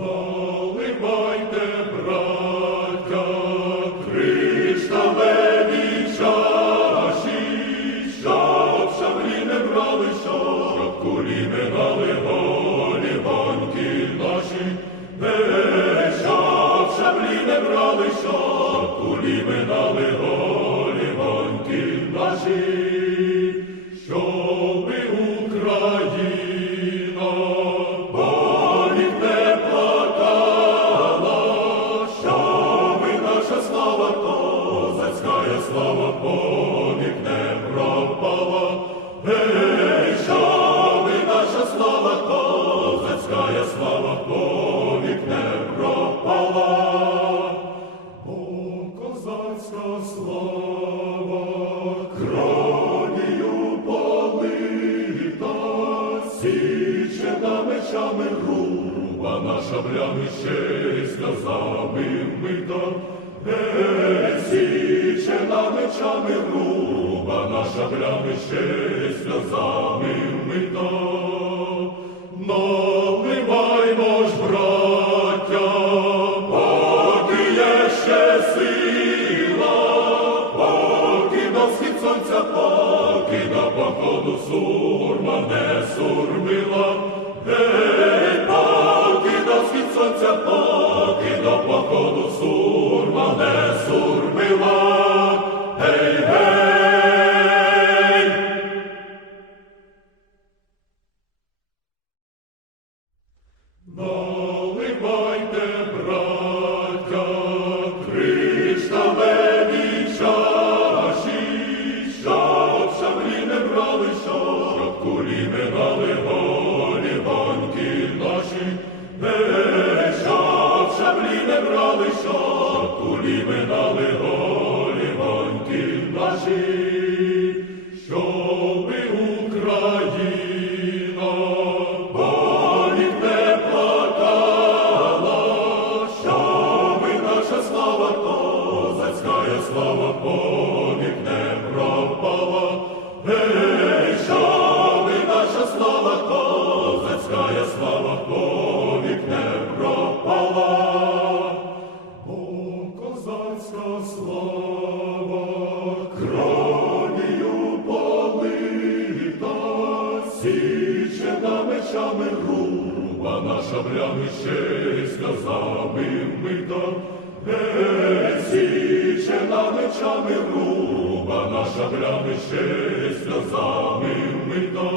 Наливайте, браття, кришталеві чаші, щоб шаблі не брали, щоб кулі минали голі баньки наші, не не брали, щоб кулі минали голі слава повік не пропала, Ей, щоби наша слава козацька слава повік не пропала. О, козацька слава, кров'ю полита, січена мечами груба, наша блями ще сльозами мита. Ей, січена мечами груба, наша блями ще сльозами мита. Наливаймо ж, браття, поки є ще сила, поки до схід сонця, поки до походу сурма не сурмила, щоб кулі минали голі баньки наші, щоби Україна болік не плакала, щоб наша слава козацька слава повік мечами груба, наша брями ще сльозами мита. Ей, січена плечами груба, наша брями ще сльозами мита.